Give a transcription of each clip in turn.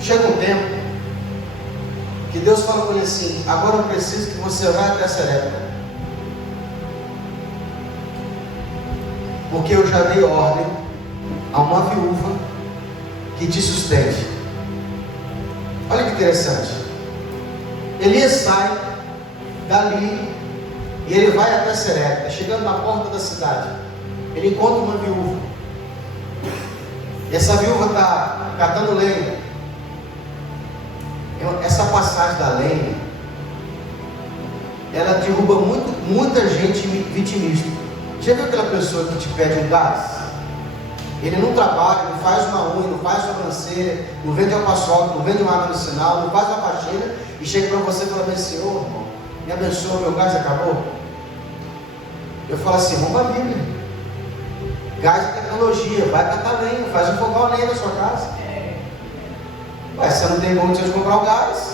Chega um tempo que Deus fala com ele assim: agora eu preciso que você vá até Sarepta, porque eu já dei ordem a uma viúva que te sustente. Olha que interessante. Elias sai dali e ele vai até Sarepta. Chegando na porta da cidade, ele encontra uma viúva. E essa viúva está catando lenha. Essa passagem da lenha, ela derruba muita gente vitimista. Já viu aquela pessoa que te pede um gás? Ele não trabalha, não faz uma unha, não faz sobrancelha, não vende alpaçoca, não vende uma água no sinal, não faz uma faxina e chega para você e fala assim: ô irmão, me abençoa, meu gás acabou. Eu falo assim: vamos para a Bíblia. Gás é tecnologia, vai catar lenha, faz um fogão a lenha na sua casa. Ué, você não tem condição de comprar o gás,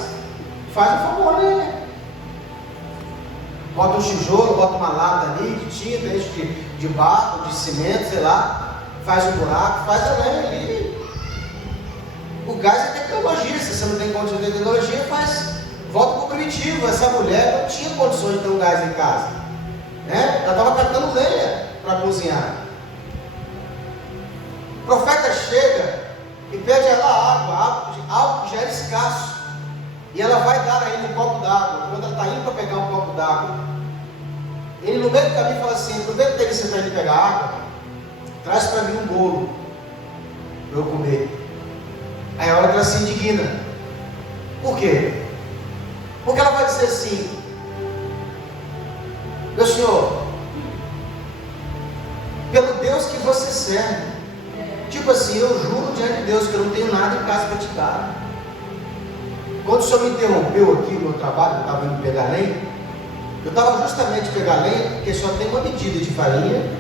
faz um fogão a lenha. Bota um tijolo, bota uma lata ali de tinta, de barro, de cimento, sei lá. Faz um buraco, faz a lenha ali. O gás é tecnologia. Se você não tem condição de tecnologia, faz. Volta para o primitivo. Essa mulher não tinha condições de ter um gás em casa, né? Ela estava catando lenha para cozinhar. O profeta chega e pede a ela água que já era escasso. E ela vai dar a ele um copo d'água. Quando ela está indo para pegar um copo d'água, ele no meio do caminho fala assim: aproveita que você está indo pegar água, traz para mim um bolo para eu comer. Aí a hora que ela se indigna. Por quê? Porque ela vai dizer assim: meu senhor, pelo Deus que você serve, tipo assim, eu juro diante de Deus que eu não tenho nada em casa para te dar. Quando o senhor me interrompeu aqui no meu trabalho, eu estava indo pegar lenha, eu estava justamente pegar lenha porque só tem uma medida de farinha,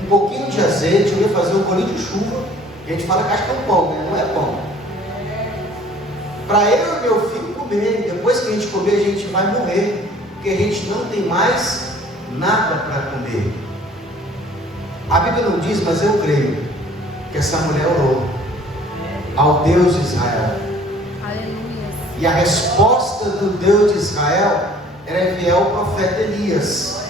um pouquinho de azeite. Eu ia fazer um bolinho de chuva. A gente fala que acha que é um pão, né? Não é pão. Para eu e meu filho comer. Depois que a gente comer, a gente vai morrer, porque a gente não tem mais nada para comer. A Bíblia não diz, mas eu creio que essa mulher orou ao Deus de Israel. Aleluia. E a resposta do Deus de Israel era enviar o profeta Elias.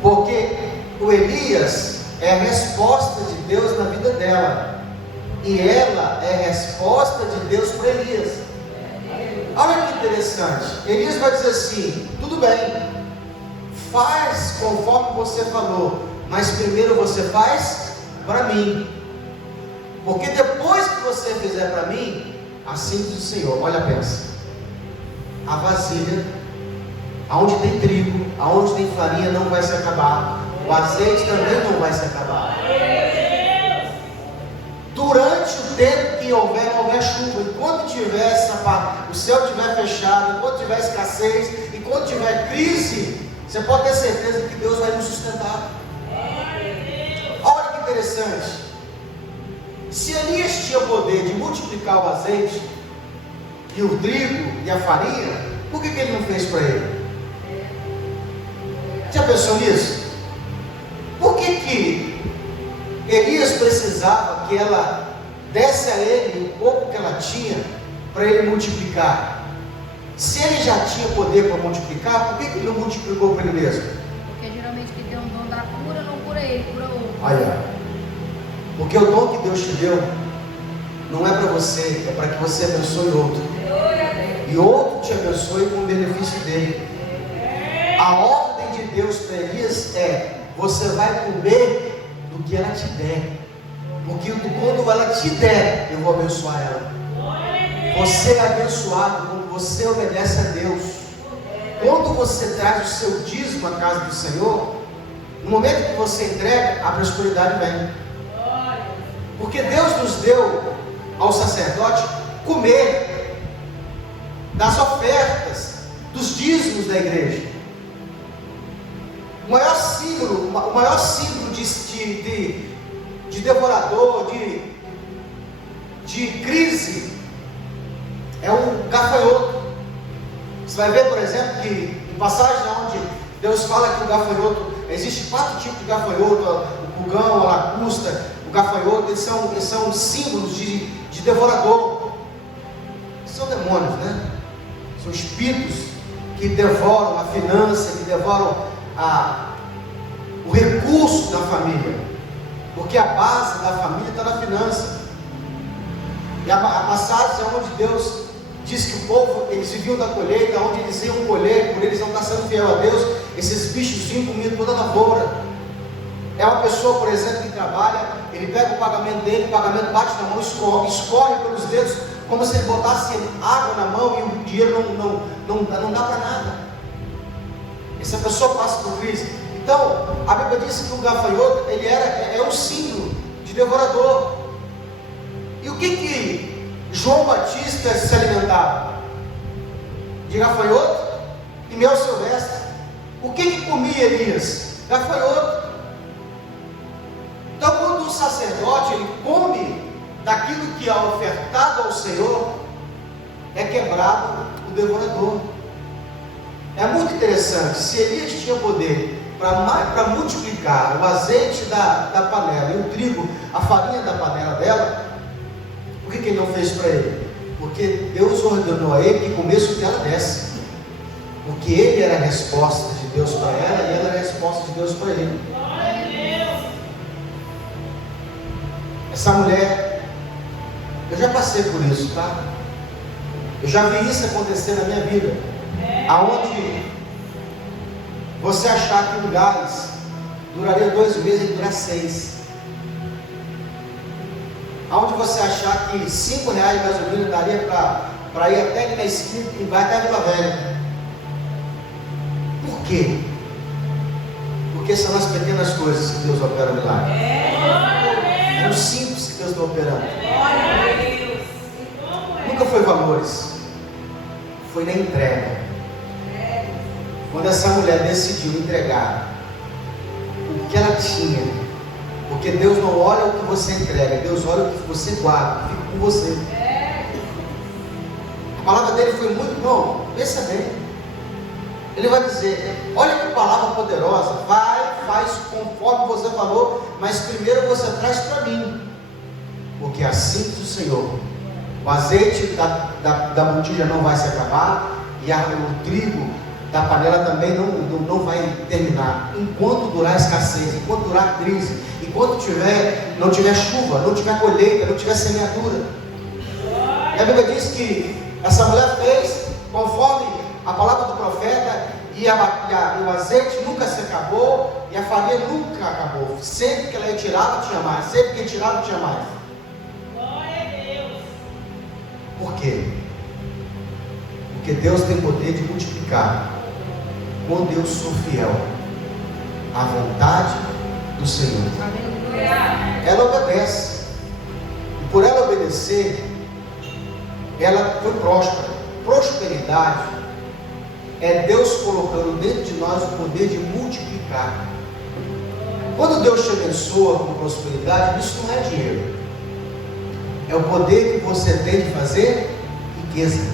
Porque o Elias é a resposta de Deus na vida dela, e ela é a resposta de Deus para Elias. Olha que interessante. Elias vai dizer assim: tudo bem, faz conforme você falou, mas primeiro você faz para mim, porque depois que você fizer para mim, assim diz o Senhor. Olha, pensa, a vasilha aonde tem trigo, aonde tem farinha não vai se acabar, o azeite também não vai se acabar. Durante o tempo que não houver chuva, enquanto tiver o céu estiver fechado, enquanto tiver escassez, enquanto tiver crise, você pode ter certeza que Deus vai nos sustentar. Olha que interessante. Se Elias tinha o poder de multiplicar o azeite e o trigo e a farinha, por que ele não fez para ele? Já pensou nisso? Por que Elias precisava que ela desse a ele o pouco que ela tinha para ele multiplicar? Se ele já tinha poder para multiplicar, por que ele não multiplicou para ele mesmo? Porque geralmente quem tem um dom da cura não cura ele, cura outro. Olha, porque o dom que Deus te deu não é para você, é para que você abençoe outro, e outro te abençoe com o benefício dele. A ordem de Deus para Elias é: você vai comer do que ela te der, porque quando ela te der, eu vou abençoar ela. Você é abençoado quando você obedece a Deus. Quando você traz o seu dízimo à casa do Senhor, no momento que você entrega, a prosperidade vem. Porque Deus nos deu ao sacerdote comer das ofertas, dos dízimos da igreja. O maior símbolo de devorador, de crise, é um gafanhoto. Você vai ver, por exemplo, que em passagens onde Deus fala que o gafanhoto, existe 4 tipos de gafanhoto: o pulgão, a lacusta, o gafanhoto. Eles são símbolos de devorador. São demônios, né? São espíritos que devoram a finança, que devoram o recurso da família, porque a base da família está na finança. E há passagens onde Deus diz que o povo, eles viviam da colheita, onde eles iam colher, por eles não estar sendo fiel a Deus, esses bichos vinham comigo toda a lavoura. É uma pessoa, por exemplo, que trabalha, ele pega o pagamento dele, o pagamento bate na mão, escorre pelos dedos, como se ele botasse água na mão e o dinheiro não dá para nada. Essa pessoa passa por crise. Então, a Bíblia diz que o gafanhoto, ele é um símbolo de devorador. E o que João Batista se alimentava? De gafanhoto e mel silvestre. O que comia Elias? Gafanhoto. Então, quando o sacerdote ele come daquilo que é ofertado ao Senhor, é quebrado o devorador. É muito interessante. Se Elias tinha poder para multiplicar o azeite da panela e o trigo, a farinha da panela dela, por que ele não fez para ele? Porque Deus ordenou a ele que comesse o que ela desse. Porque ele era a resposta de Deus para ela e ela era a resposta de Deus para ele. Essa mulher, eu já passei por isso, tá? Eu já vi isso acontecer na minha vida. Aonde você achar que um gás duraria 2 meses e durar 6. Aonde você achar que R$5 de gasolina daria para ir até ali na esquina e vai até a Vila Velha. Por quê? Porque são nas pequenas coisas que Deus opera o milagre. É no simples que Deus está operando. Nunca foi valores, foi na entrega. Quando essa mulher decidiu entregar o que ela tinha, porque Deus não olha o que você entrega, Deus olha o que você guarda, o que fica com você. A palavra dele foi muito bom, pensa bem. Ele vai dizer: olha que palavra poderosa, faz conforme você falou, mas primeiro você traz para mim, porque assim diz o Senhor: o azeite da botija não vai se acabar, e o trigo da panela também não vai terminar, enquanto durar a escassez, enquanto durar a crise, enquanto não tiver chuva, não tiver colheita, não tiver semeadura. E a Bíblia diz que essa mulher fez conforme a palavra do profeta, e o azeite nunca se acabou, e a farinha nunca acabou. Sempre que ela ia tirada, tinha mais. Sempre que ia tirada, tinha mais. Glória a Deus. Por quê? Porque Deus tem poder de multiplicar. Quando eu sou fiel à vontade do Senhor, ela obedece. E por ela obedecer, ela foi próspera. Prosperidade é Deus colocando dentro de nós o poder de multiplicar. Quando Deus te abençoa com prosperidade, isso não é dinheiro, é o poder que você tem de fazer riqueza.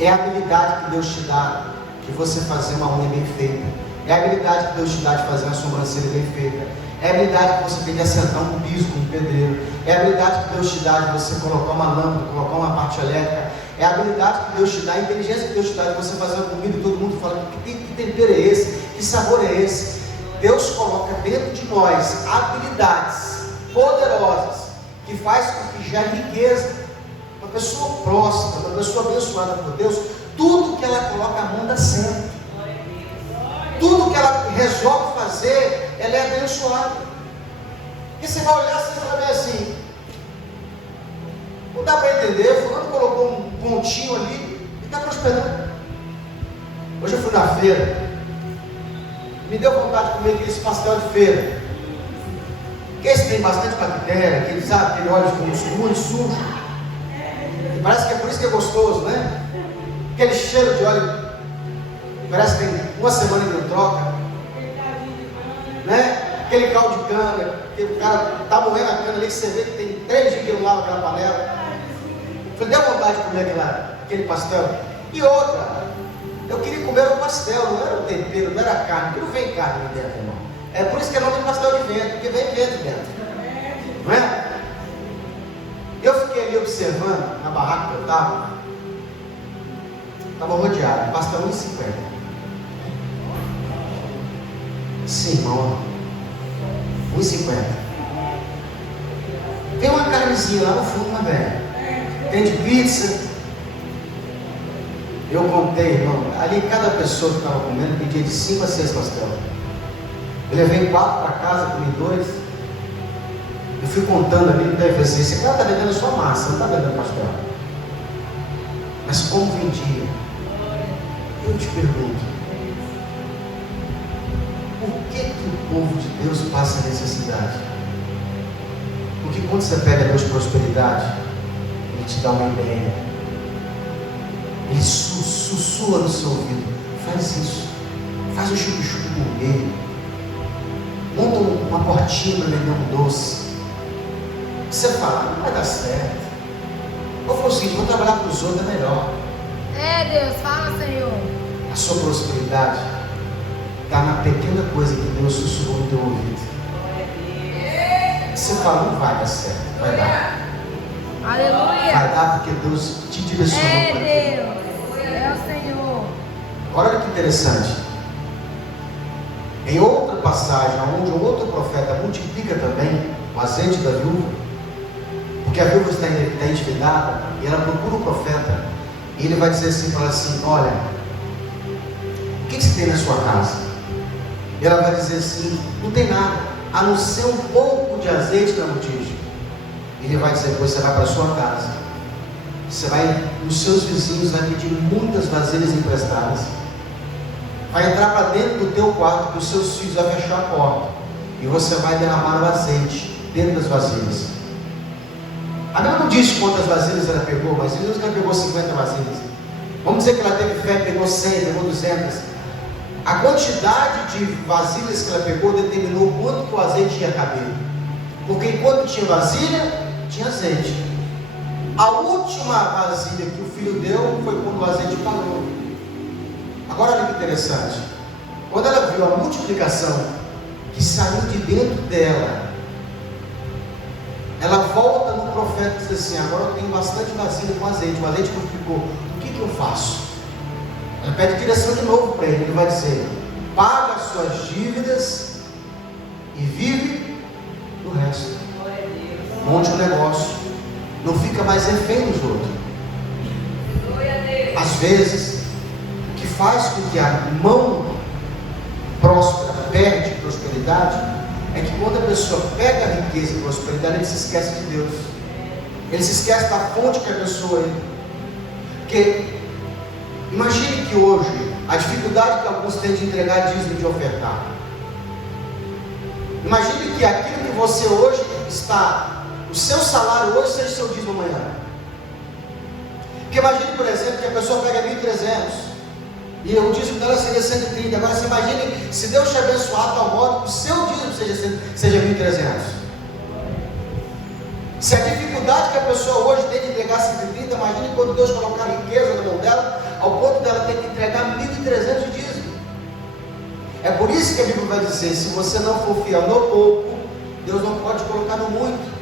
É a habilidade que Deus te dá de você fazer uma unha bem feita. É a habilidade que Deus te dá de fazer uma sobrancelha bem feita. É a habilidade que você tem de assentar um piso com um pedreiro. É a habilidade que Deus te dá de você colocar uma lâmpada, colocar uma parte elétrica. É a habilidade que Deus te dá, a inteligência que Deus te dá de você fazer uma comida e todo mundo fala: que tempero é esse? Que sabor é esse? Deus coloca dentro de nós habilidades poderosas que faz com que gere riqueza. Uma pessoa próspera, uma pessoa abençoada por Deus, tudo que ela coloca a mão dá certo. Tudo que ela resolve fazer, ela é abençoada. Porque você vai olhar, você vai ver assim: não dá para entender, fulano colocou um pontinho ali e está prosperando. Hoje eu fui na feira, me deu vontade de comer aquele pastel de feira, que esse tem bastante bactéria, que ele sabe, aquele óleo muito sujo, e parece que é por isso que é gostoso, né? Aquele cheiro de óleo, parece que tem uma semana que não troca, né? Aquele caldo de cana, que o cara está moendo a cana ali, que você vê que tem 3 dias que não lava aquela panela. Falei, deu vontade de comer aquele pastel. E outra, eu queria comer um pastel, não era o tempero, não era a carne, porque não vem carne ali dentro, irmão. É por isso que não tem pastel de vento, porque vem vento dentro, não é? Eu fiquei ali observando, na barraca que eu estava rodeado, basta 1,50. Sim, irmão, 1,50. Tem uma carnezinha lá no fundo, né, velho? Tem de pizza. Eu contei, irmão, ali cada pessoa que estava comendo pedia de 5 a 6 pastel. Eu levei 4 para casa, comi 2. Eu fui contando ali, não deve ser. Esse cara está vendendo só massa, não está vendendo pastel. Mas como vendia? Eu te pergunto, por que o povo de Deus passa necessidade? Porque quando você pede a Deus prosperidade, Ele te dá uma ideia. Ele sussurra no seu ouvido. Faz isso. Faz um chup-chup gourmet. Monta uma portinha para vender um doce. Você fala, não vai dar certo. Ou fala o seguinte, vou trabalhar para os outros, é melhor. Deus, fala, Senhor. A sua prosperidade está na pequena coisa que Deus sussurrou no teu ouvido. Você fala, não vai dar certo. Vai dar. Aleluia. Vai dar porque Deus te direcionou para aquilo. Deus. É o Senhor. Olha que interessante. Em outra passagem, onde um outro profeta multiplica também o azeite da viúva, porque a viúva está endividada e ela procura o profeta, e ele vai dizer assim, fala assim, olha, o que você tem na sua casa? E ela vai dizer assim, não tem nada, a não ser um pouco de azeite na botija. Ele vai dizer, depois você vai para a sua casa, você vai, os seus vizinhos vai pedir muitas vasilhas emprestadas, vai entrar para dentro do teu quarto, que os seus filhos vão fechar a porta, e você vai derramar o azeite dentro das vasilhas. A Bíblia não diz quantas vasilhas ela pegou, mas diz que ela pegou 50 vasilhas. Vamos dizer que ela teve fé, pegou 100, pegou 200. A quantidade de vasilhas que ela pegou determinou quanto que o azeite ia caber. Porque enquanto tinha vasilha, tinha azeite. A última vasilha que o filho deu foi quando o azeite parou. Agora olha que interessante. Quando ela viu a multiplicação que saiu de dentro dela, ela volta no profeta e diz assim, agora eu tenho bastante vasilha com azeite, o azeite multiplicou, o que eu faço? Ela pede direção de novo para ele, ele vai dizer, paga as suas dívidas e vive do resto. Monte um negócio, não fica mais refém dos outros. Às vezes, o que faz com que a mão próspera perde prosperidade, é que quando a pessoa pega a riqueza e prosperidade, ele se esquece de Deus. Ele se esquece da fonte que abençoa ele. Porque imagine que hoje a dificuldade que alguns têm de entregar dízimo e de ofertar. Imagine que aquilo que você hoje está, o seu salário hoje seja o seu dízimo amanhã. Porque imagine, por exemplo, que a pessoa pega 1.300 e o dízimo dela seria 130. Agora você imagine se Deus te abençoar de tal modo que o seu dízimo seja 1.300. Se a dificuldade que a pessoa hoje tem de entregar 130, imagine quando Deus colocar a riqueza na mão dela, ao ponto dela ter que entregar 1.300 de dízimo. É por isso que a Bíblia vai dizer, se você não for fiel no pouco, Deus não pode colocar no muito.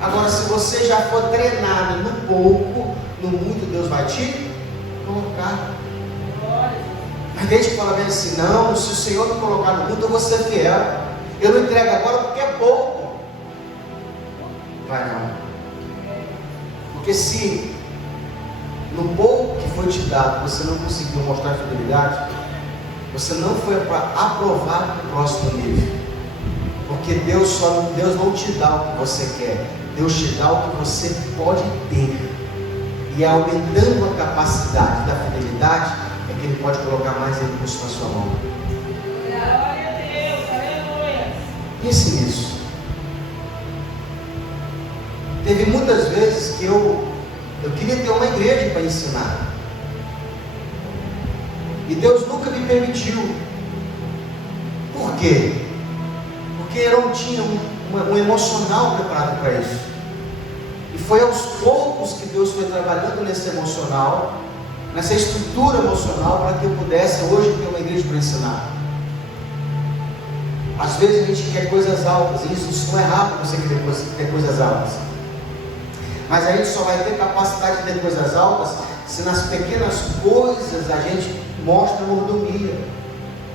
Agora, se você já for treinado no pouco, no muito Deus vai te colocar. Mas tem gente que fala bem assim, não, se o Senhor me colocar no muito, eu vou ser fiel. Eu não entrego agora porque é pouco. Vai não. Porque se no pouco que foi te dado, você não conseguiu mostrar fidelidade, você não foi aprovado para o próximo nível. Porque Deus não te dá o que você quer, Deus te dá o que você pode ter. E aumentando a capacidade da fidelidade, é que Ele pode colocar mais recursos na sua mão. Glória a Deus, aleluia. Pense nisso. Teve muitas vezes que eu queria ter uma igreja para ensinar. E Deus nunca me permitiu. Por quê? Porque eu não tinha um emocional preparado para isso. E foi aos poucos que Deus foi trabalhando nesse emocional, nessa estrutura emocional, para que eu pudesse hoje ter uma igreja para ensinar. Às vezes a gente quer coisas altas, e isso não é errado você querer ter coisas altas. Mas a gente só vai ter capacidade de ter coisas altas se nas pequenas coisas a gente mostra mordomia.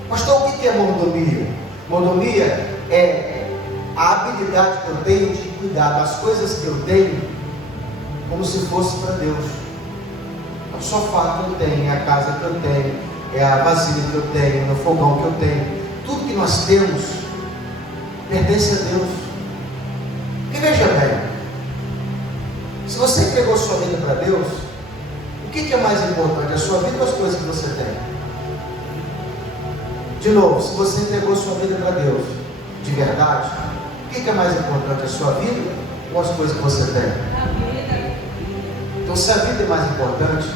Pastor, o que é mordomia? Mordomia é a habilidade que eu tenho de cuidar das coisas que eu tenho como se fosse para Deus. É o sofá que eu tenho, é a casa que eu tenho, é a vasilha que eu tenho, é o fogão que eu tenho. Tudo que nós temos pertence a Deus. E veja bem, se você entregou sua vida para Deus, o que é mais importante? A sua vida ou as coisas que você tem? De novo, se você entregou sua vida para Deus de verdade, o que é mais importante? A sua vida ou as coisas que você tem? Então, se a vida é mais importante,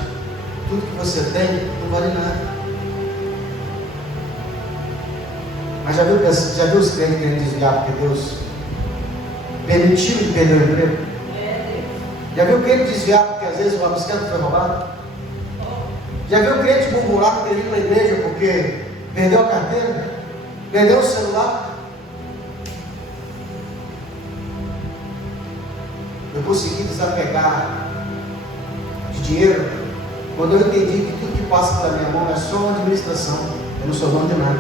tudo que você tem não vale nada. Mas já viu os crentes querendo desviar porque Deus permitiu de perder o emprego? Já viu o crente desviar porque às vezes o absquento foi roubado? Já viu o crente murmurar que queria ir para a igreja porque perdeu a carteira? Perdeu o celular? Eu consegui desapegar de dinheiro quando eu entendi que tudo que passa pela minha mão é só uma administração. Eu não sou dono de nada.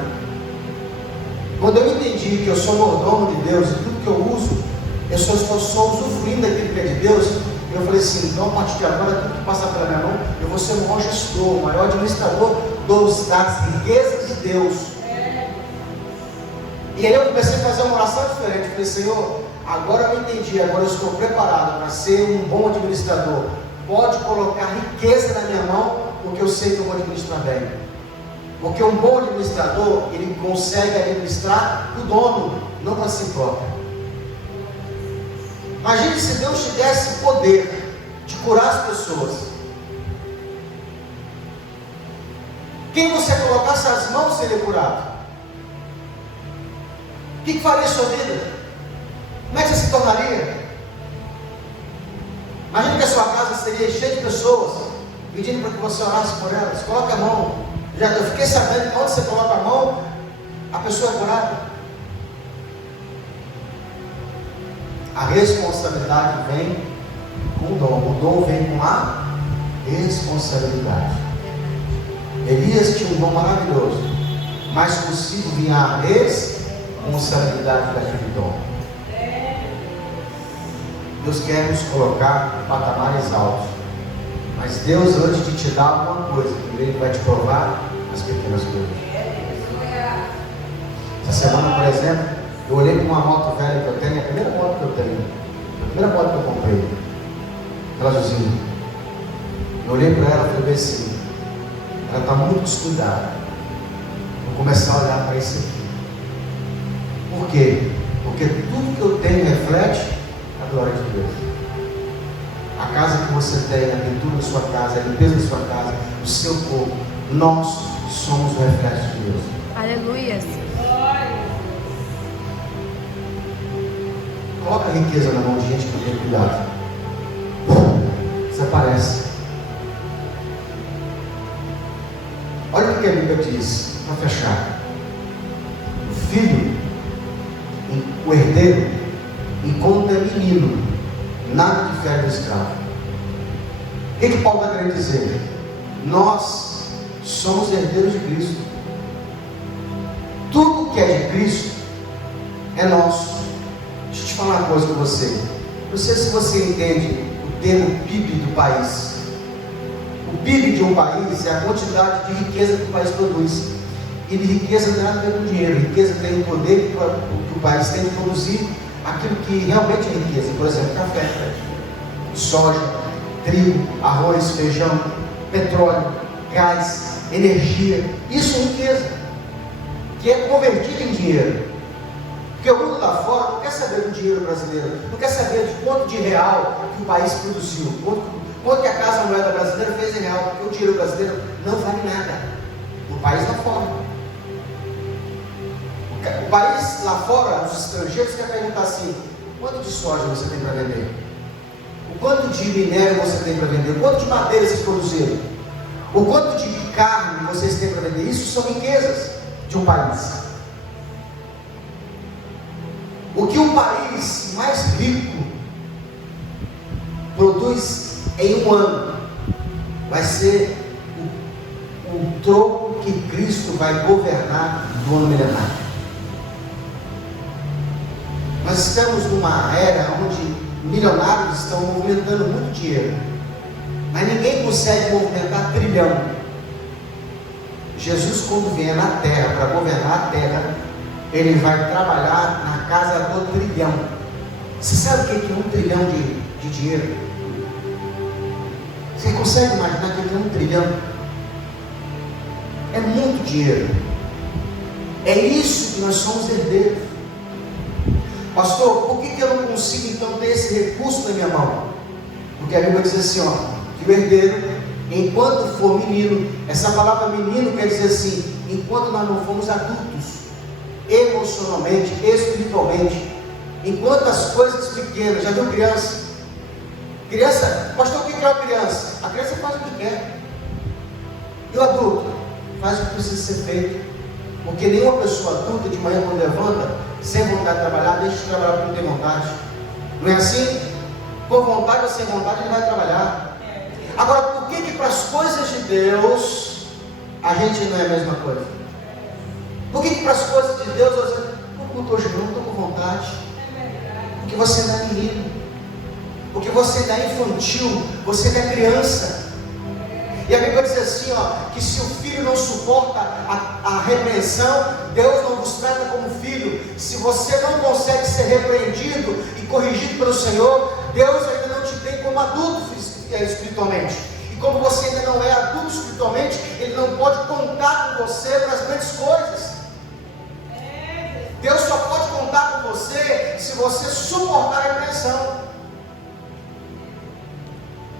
Quando eu entendi que eu sou mordomo de Deus e tudo que eu uso, eu só estou usufruindo daquilo que é de Deus, eu falei assim, então a partir de agora, tudo que passar pela minha mão, eu vou ser o maior gestor, o maior administrador das riquezas de Deus. E aí eu comecei a fazer uma oração diferente. Eu falei, Senhor, agora eu entendi, agora eu estou preparado para ser um bom administrador. Pode colocar riqueza na minha mão, porque eu sei que eu vou administrar bem. Porque um bom administrador, ele consegue administrar o dono, não para si próprio. Imagine se Deus te desse poder de curar as pessoas. Quem você colocasse as mãos seria curado. O que faria a sua vida? Como é que você se tornaria? Imagine que a sua casa seria cheia de pessoas pedindo para que você orasse por elas. Coloque a mão. Eu fiquei sabendo que onde você coloca a mão, a pessoa é curada. A responsabilidade vem com o dom. O dom vem com a responsabilidade. Elias tinha um dom maravilhoso, mas consigo vinha a responsabilidade daquele dom. Deus quer nos colocar em patamares altos, mas Deus, antes de te dar alguma coisa, primeiro Ele vai te provar as pequenas coisas. Essa semana, por exemplo, eu olhei para uma moto velha que eu tenho, a primeira moto que eu tenho, a primeira moto que eu comprei, aquela Josinha. Eu olhei para ela e falei assim, ela está muito descuidada. Vou começar a olhar para isso aqui. Por quê? Porque tudo que eu tenho reflete a glória de Deus. A casa que você tem, a pintura da sua casa, a limpeza da sua casa, o seu corpo, nós somos o reflexo de Deus. Aleluia. Coloca a riqueza na mão de gente que não tem cuidado. Desaparece. Olha o que a Bíblia diz, para fechar. O filho, o herdeiro, enquanto é menino, nada difere do escravo. O que Paulo está querendo dizer? Nós somos herdeiros de Cristo. Tudo que é de Cristo é nosso. Deixa eu te falar uma coisa com você. Não sei se você entende o termo PIB do país. O PIB de um país é a quantidade de riqueza que o país produz. E de riqueza não tem nada a ver com dinheiro. Riqueza tem o poder que o país tem de produzir aquilo que realmente é riqueza. Por exemplo, café, soja, trigo, arroz, feijão, petróleo, gás, energia. Isso é riqueza, que é convertida em dinheiro. Porque o mundo lá fora não quer saber do dinheiro brasileiro, não quer saber de quanto de real que o país produziu, quanto que a casa moeda brasileira fez em real, porque o dinheiro brasileiro não vale nada. O país lá fora. O país lá fora, os estrangeiros querem perguntar assim: quanto de soja você tem para vender? O quanto de minério você tem para vender? O quanto de madeira vocês produziram? O quanto de carne vocês têm para vender? Isso são riquezas de um país. O que um país mais rico produz em um ano, vai ser o troco que Cristo vai governar do ano milenário. Nós estamos numa era onde milionários estão movimentando muito dinheiro, mas ninguém consegue movimentar trilhão. Jesus, quando vier na terra para governar a terra, ele vai trabalhar na casa do trilhão. Você sabe o que é 1 trilhão de dinheiro? Você consegue imaginar o que é 1 trilhão? É muito dinheiro. É isso que nós somos herdeiros. Pastor, por que eu não consigo então ter esse recurso na minha mão? Porque a Bíblia diz assim, ó, que o herdeiro, enquanto for menino, essa palavra menino quer dizer assim, enquanto nós não fomos adultos, emocionalmente, espiritualmente, enquanto as coisas pequenas, já viu criança? Criança, pastor, o que é uma criança? A criança faz o que quer. E o adulto? Faz o que precisa ser feito. Porque nenhuma pessoa adulta de manhã quando levanta, sem vontade de trabalhar, deixa de trabalhar porque não tem vontade. Não é assim? Com vontade ou sem vontade ele vai trabalhar. Agora, por que para as coisas de Deus a gente não é a mesma coisa? Por que para as coisas de Deus você não estou hoje não estou com vontade? Porque você não é menino, porque você não é infantil, você não é criança. E a Bíblia diz assim, ó, que se o filho não suporta a repreensão, Deus não vos trata como filho. Se você não consegue ser repreendido e corrigido pelo Senhor, Deus ainda não te tem como adulto espiritualmente. E como você ainda não é adulto espiritualmente, Ele não pode contar com você para as grandes coisas. Deus só pode contar com você se você suportar a repreensão.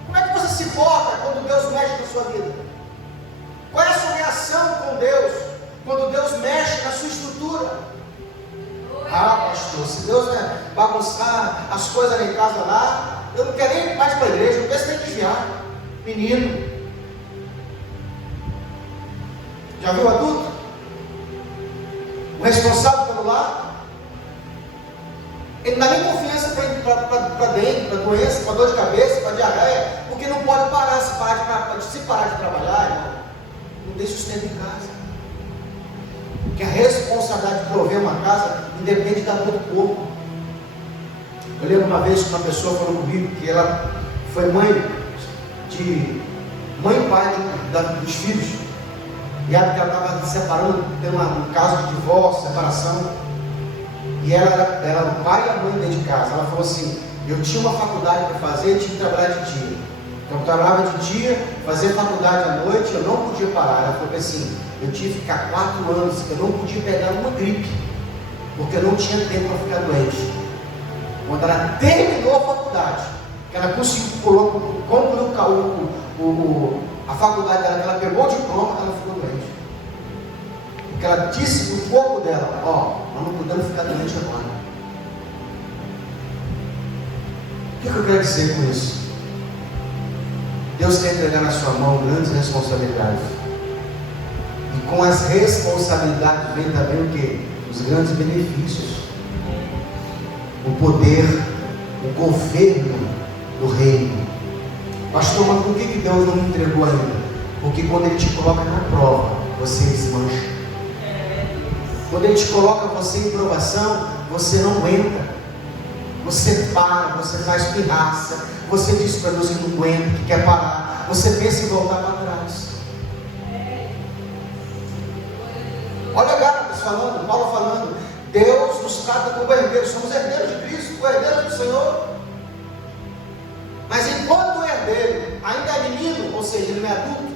Como é que você se porta quando Deus mexe na sua vida? Qual é a sua reação com Deus quando Deus mexe na sua estrutura? Ah, pastor, se Deus bagunçar as coisas lá em casa lá, eu não quero nem ir mais para a igreja, eu penso em desviar. Menino, já viu o adulto? O responsável pelo lar? Ele não dá nem confiança para dengue, para doença, para dor de cabeça, para diarreia, porque não pode parar. Se parar de trabalhar, não tem sustento em casa. Porque a responsabilidade de prover uma casa independe da dor do corpo. Eu lembro uma vez que uma pessoa falou comigo que ela foi mãe e pai dos filhos, e ela estava se separando, tendo um caso de divórcio, separação. E ela era o pai e a mãe dentro de casa. Ela falou assim, eu tinha uma faculdade para fazer e tinha que trabalhar de dia. Então eu trabalhava de dia, fazia faculdade à noite, eu não podia parar. Ela falou assim, eu tive que ficar 4 anos, eu não podia pegar uma gripe, porque eu não tinha tempo para ficar doente. Quando ela terminou a faculdade, que ela conseguiu, concluiu a faculdade dela, que ela pegou o diploma, ela ficou doente. Porque ela disse no corpo dela, ó, nós não podemos ficar doente agora. O que eu quero dizer com isso? Deus quer entregar na sua mão grandes responsabilidades. E com as responsabilidades vem também o quê? Os grandes benefícios. O poder, o governo do reino. Pastor, mas por que Deus não me entregou ainda? Porque quando Ele te coloca na prova, você desmancha. Quando Ele te coloca você em provação, você não aguenta. Você para, você faz pirraça, você diz para Deus que não aguenta, que quer parar. Você pensa em voltar para trás. Olha Gálatas falando, Paulo falando, Deus nos trata como herdeiros, somos herdeiros de Cristo, herdeiros do Senhor. Mas enquanto o herdeiro ainda é menino, ou seja, ele não é adulto,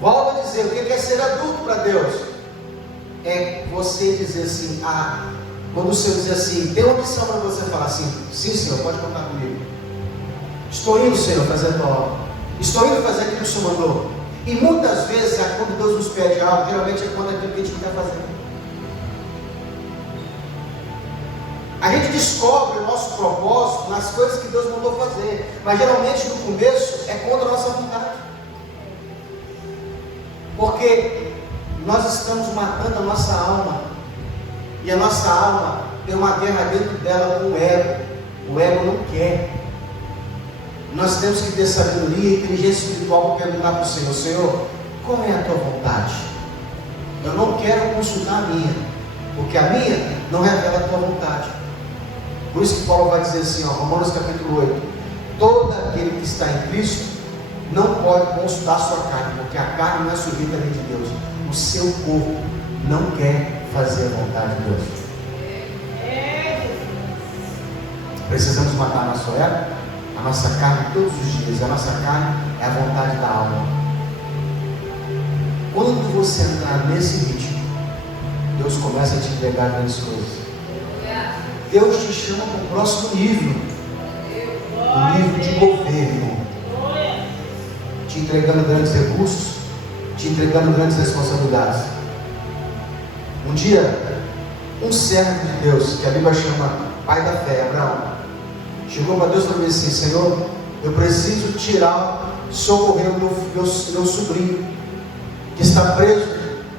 volto a dizer, o que é ser adulto para Deus? É você dizer assim, quando o Senhor diz assim, tem uma missão para você falar assim, sim Senhor, pode contar comigo. Estou indo, Senhor, fazer a tua obra. Estou indo fazer aquilo que o Senhor mandou. E muitas vezes, quando Deus nos pede algo, geralmente é quando é aquilo que a gente não quer fazer. A gente descobre o nosso propósito nas coisas que Deus mandou fazer, mas geralmente no começo é contra a nossa vontade. Porque nós estamos matando a nossa alma, e a nossa alma tem uma guerra dentro dela com o ego. O ego não quer. Nós temos que ter sabedoria e inteligência espiritual para perguntar para o Senhor: Senhor, qual é a tua vontade? Eu não quero consultar a minha, porque a minha não revela a tua vontade. Por isso que Paulo vai dizer assim, Romanos capítulo 8: todo aquele que está em Cristo não pode consultar a sua carne, porque a carne não é submeta à lei de Deus. O seu corpo não quer fazer a vontade de Deus. Precisamos matar a nossa ego, a nossa carne todos os dias. A nossa carne é a vontade da alma. Quando você entrar nesse ritmo, Deus começa a te entregar grandes coisas. Deus te chama para o próximo nível, o nível de governo, te entregando grandes recursos, te entregando grandes responsabilidades. Um dia, um servo de Deus, que a Bíblia chama pai da fé, Abraão, chegou para Deus e falou assim: Senhor, eu preciso socorrer o meu sobrinho, que está preso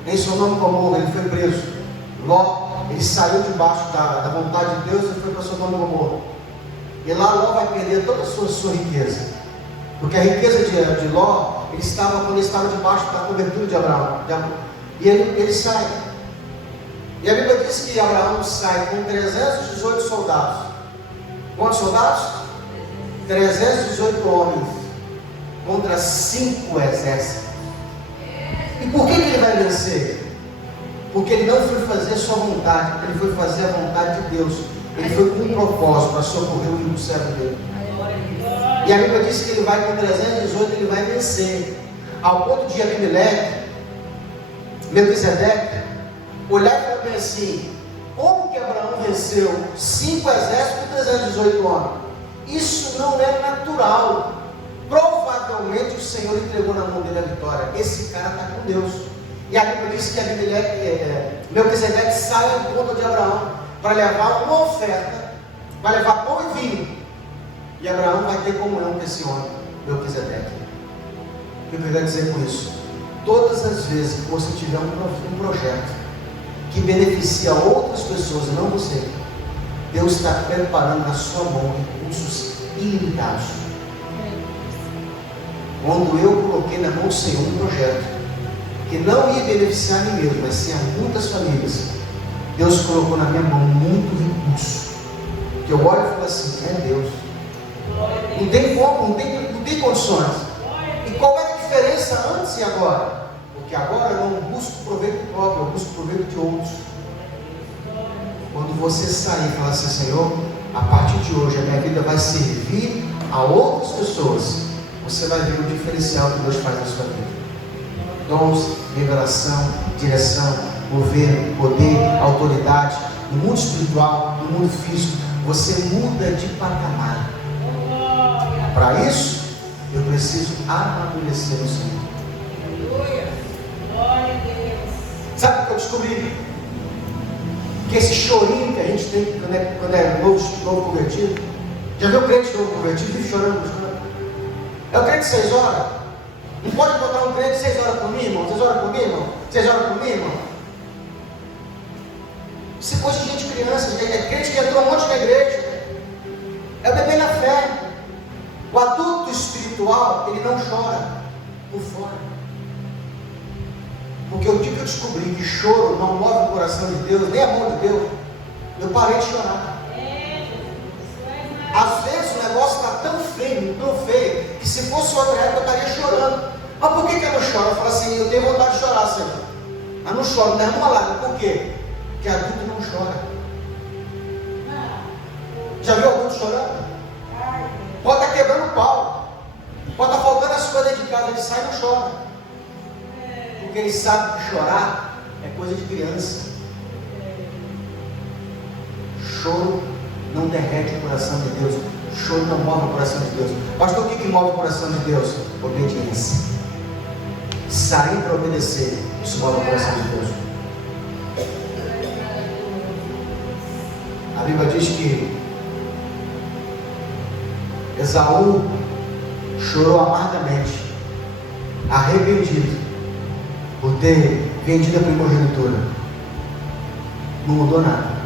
em Sodoma e Gomorra. Ele foi preso. Ló, ele saiu debaixo da vontade de Deus e foi para Sodoma e Gomorra. E lá Ló vai perder toda a sua riqueza, porque a riqueza de Ló, quando ele estava debaixo da cobertura de Abraão, e ele sai. E a Bíblia diz que Abraão sai com 318 soldados. Quantos soldados? 318 homens contra 5 exércitos. E por que ele vai vencer? Porque ele não foi fazer a sua vontade, ele foi fazer a vontade de Deus. Ele foi com um propósito para socorrer o servo dele. E a Bíblia diz que ele vai com 318, ele vai vencer. Ao ponto de Abimeleque, Melquisedeque, olhar e falar bem assim: como que Abraão venceu 5 exércitos e 318 homens? Isso não é natural. Provavelmente o Senhor entregou na mão dele a vitória. Esse cara está com Deus. E a Bíblia diz que Melquisedeque sai ao encontro de Abraão para levar uma oferta, para levar pão e vinho. E Abraão vai ter comunhão com esse homem, Melquisedeque. O que eu quero dizer com isso? Todas as vezes que você tiver um projeto que beneficia outras pessoas e não você, Deus está preparando na sua mão recursos ilimitados. Quando eu coloquei na mão do Senhor um projeto que não ia beneficiar a mim mesmo, mas sim a muitas famílias, Deus colocou na minha mão muito recurso, que eu olho e falo assim: é Deus, não tem como, não tem condições. E qual é a diferença antes e agora? Porque agora eu não busco proveito próprio, eu busco proveito de outros. Quando você sair e falar assim: Senhor, a partir de hoje a minha vida vai servir a outras pessoas, você vai ver o diferencial que Deus faz na sua vida. Dons, revelação, direção, governo, poder, autoridade, no mundo espiritual, no mundo físico, você muda de patamar. Para isso, eu preciso amadurecer no Senhor. Sabe o que eu descobri? Que esse chorinho que a gente tem quando é novo convertido, já viu o crente novo convertido? Vive chorando. É o crente de 6 horas. Não pode botar um crente de 6 horas por mim, irmão? 6 horas por mim, irmão? 6 horas por mim, irmão? Você pode de gente criança, é crente que entrou um monte na igreja. É o bebê na fé. O adulto espiritual, ele não chora por fora. Porque o dia que eu descobri que choro não move o coração de Deus, nem a mão de Deus, eu parei de chorar. Às vezes o negócio está tão feio, que se fosse outra época eu estaria chorando. Mas por que eu não choro? Eu falo assim: eu tenho vontade de chorar, Senhor. Mas não choro, não derrama uma lágrima. Por quê? Porque adulto não chora. Já viu adulto chorando? Pode estar quebrando o pau, pode estar faltando as coisas dentro de casa, ele sai e não chora. Porque ele sabe que chorar é coisa de criança. Choro não derrete o coração de Deus. Choro não move o coração de Deus. Pastor, o que move o coração de Deus? Obediência. Sair para obedecer, isso move o coração de Deus. A Bíblia diz que Esaú chorou amargamente, arrependido por ter vendido a primogenitura. Não mudou nada.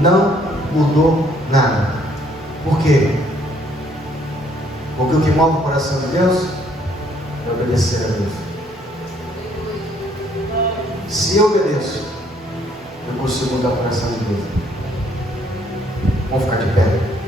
Não mudou nada. Por quê? Porque o que move o coração de Deus é obedecer a Deus. Se eu obedeço, eu consigo mudar o coração de Deus. Vamos ficar de pé.